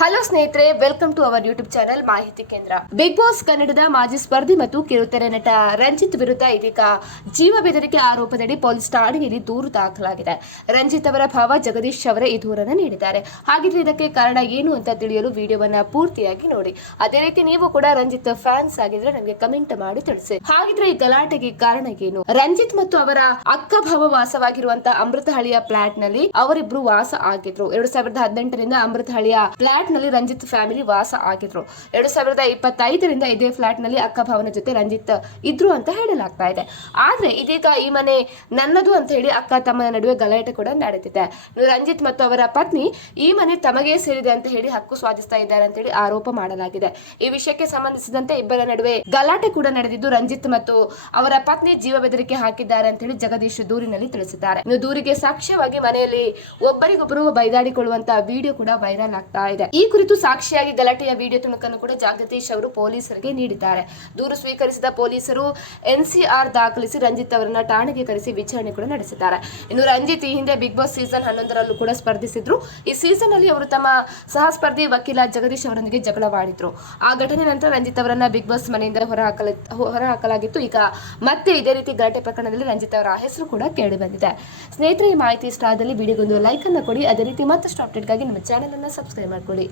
Hello ಸ್ನೇಹಿತರೆ, welcome to our YouTube channel ಮಾಹಿತಿ ಕೇಂದ್ರ. ಬಿಗ್ ಬಾಸ್ ಕನ್ನಡದ ಮಾಜಿ ಸ್ಪರ್ಧಿ ಮತ್ತು ಕಿರುತೆರೆ ನಟ ರಂಜಿತ್ ವಿರುದ್ಧ ಇದೀಗ ಜೀವ ಬೆದರಿಕೆ ಆರೋಪದಡಿ ಪೊಲೀಸ್ ಠಾಣೆಯಲ್ಲಿ ದೂರು ದಾಖಲಾಗಿದೆ. ರಂಜಿತ್ ಅವರ ಭಾವ ಜಗದೀಶ್ ಅವರೇ ಈ ದೂರನ್ನು ನೀಡಿದ್ದಾರೆ. ಹಾಗಿದ್ರೆ ಇದಕ್ಕೆ ಕಾರಣ ಏನು ಅಂತ ತಿಳಿಯಲು ವಿಡಿಯೋವನ್ನ ಪೂರ್ತಿಯಾಗಿ ನೋಡಿ. ಅದೇ ರೀತಿ ನೀವು ಕೂಡ ರಂಜಿತ್ ಫ್ಯಾನ್ಸ್ ಆಗಿದ್ರೆ ನನಗೆ ಕಮೆಂಟ್ ಮಾಡಿ ತಿಳಿಸಿ. ಹಾಗಿದ್ರೆ ಈ ಗಲಾಟೆಗೆ ಕಾರಣ ಏನು? ರಂಜಿತ್ ಮತ್ತು ಅವರ ಅಕ್ಕ ಭಾವ ವಾಸವಾಗಿರುವಂತಹ ಅಮೃತಹಳ್ಳಿಯ ಫ್ಲಾಟ್ ನಲ್ಲಿ ಅವರಿಬ್ರು ವಾಸ ಆಗಿದ್ರು. 2018ರಿಂದ ಅಮೃತಹಳ್ಳಿಯ ಫ್ಲಾಟ್ ನಲ್ಲಿ ರಂಜಿತ್ ಫ್ಯಾಮಿಲಿ ವಾಸ ಆಗಿದ್ರು. 2025ರಿಂದ ಇದೇ ಫ್ಲಾಟ್ ನಲ್ಲಿ ಅಕ್ಕ ಭಾವನ ಜೊತೆ ರಂಜಿತ್ ಇದ್ರು ಅಂತ ಹೇಳಲಾಗ್ತಾ ಇದೆ. ಆದ್ರೆ ಇದೀಗ ಈ ಮನೆ ನನ್ನದು ಅಂತ ಹೇಳಿ ಅಕ್ಕ ತಮ್ಮನ ನಡುವೆ ಗಲಾಟೆ ಕೂಡ ನಡೆದಿದೆ. ರಂಜಿತ್ ಮತ್ತು ಅವರ ಪತ್ನಿ ಈ ಮನೆ ತಮಗೆ ಸೇರಿದೆ ಅಂತ ಹೇಳಿ ಹಕ್ಕು ಸ್ವಾಧಿಸ್ತಾ ಇದ್ದಾರೆ ಅಂತ ಹೇಳಿ ಆರೋಪ ಮಾಡಲಾಗಿದೆ. ಈ ವಿಷಯಕ್ಕೆ ಸಂಬಂಧಿಸಿದಂತೆ ಇಬ್ಬರ ನಡುವೆ ಗಲಾಟೆ ಕೂಡ ನಡೆದಿದ್ದು, ರಂಜಿತ್ ಮತ್ತು ಅವರ ಪತ್ನಿ ಜೀವ ಬೆದರಿಕೆ ಹಾಕಿದ್ದಾರೆ ಅಂತ ಹೇಳಿ ಜಗದೀಶ್ ದೂರಿನಲ್ಲಿ ತಿಳಿಸಿದ್ದಾರೆ. ಇನ್ನು ದೂರಿಗೆ ಸಾಕ್ಷ್ಯವಾಗಿ ಮನೆಯಲ್ಲಿ ಒಬ್ಬರಿಗೊಬ್ಬರು ಬೈದಾಡಿಕೊಳ್ಳುವಂತಹ ವಿಡಿಯೋ ಕೂಡ ವೈರಲ್ ಆಗ್ತಾ ಇದೆ. ಈ ಕುರಿತು ಸಾಕ್ಷಿಯಾಗಿ ಗಲಾಟೆಯ ವಿಡಿಯೋ ತುಣುಕನ್ನು ಕೂಡ ಜಗದೀಶ್ ಅವರು ಪೊಲೀಸರಿಗೆ ನೀಡಿದ್ದಾರೆ. ದೂರು ಸ್ವೀಕರಿಸಿದ ಪೊಲೀಸರು ಎನ್ಸಿಆರ್ ದಾಖಲಿಸಿ ರಂಜಿತ್ ಅವರನ್ನ ಠಾಣೆಗೆ ಕರೆಸಿ ವಿಚಾರಣೆ ಕೂಡ ನಡೆಸಿದ್ದಾರೆ. ಇನ್ನು ರಂಜಿತ್ ಈ ಹಿಂದೆ ಬಿಗ್ ಬಾಸ್ ಸೀಸನ್ 11ರಲ್ಲೂ ಕೂಡ ಸ್ಪರ್ಧಿಸಿದ್ರು. ಈ ಸೀಸನ್ ಅಲ್ಲಿ ಅವರು ತಮ್ಮ ಸಹ ಸ್ಪರ್ಧಿ ವಕೀಲ ಜಗದೀಶ್ ಅವರೊಂದಿಗೆ ಜಗಳವಾಡಿದ್ರು. ಆ ಘಟನೆ ನಂತರ ರಂಜಿತ್ ಅವರನ್ನ ಬಿಗ್ ಬಾಸ್ ಮನೆಯಿಂದ ಹೊರಹಾಕಲಾಗಿತ್ತು. ಈಗ ಮತ್ತೆ ಇದೇ ರೀತಿ ಗಲಾಟೆ ಪ್ರಕರಣದಲ್ಲಿ ರಂಜಿತ್ ಅವರ ಹೆಸರು ಕೂಡ ಕೇಳಿ ಬಂದಿದೆ. ಸ್ನೇಹಿತರೆ, ಈ ಮಾಹಿತಿ ಇಷ್ಟ ಆದಲ್ಲಿ ವಿಡಿಯೋಗೊಂದು ಲೈಕ್ ಅನ್ನು ಕೊಡಿ. ಅದೇ ರೀತಿ ಮತ್ತಷ್ಟು ಅಪ್ಡೇಟ್ಗಾಗಿ ನಮ್ಮ ಚಾನೆಲ್ ಅನ್ನು ಸಬ್ಸ್ಕ್ರೈಬ್ ಮಾಡ್ಕೊಳ್ಳಿ.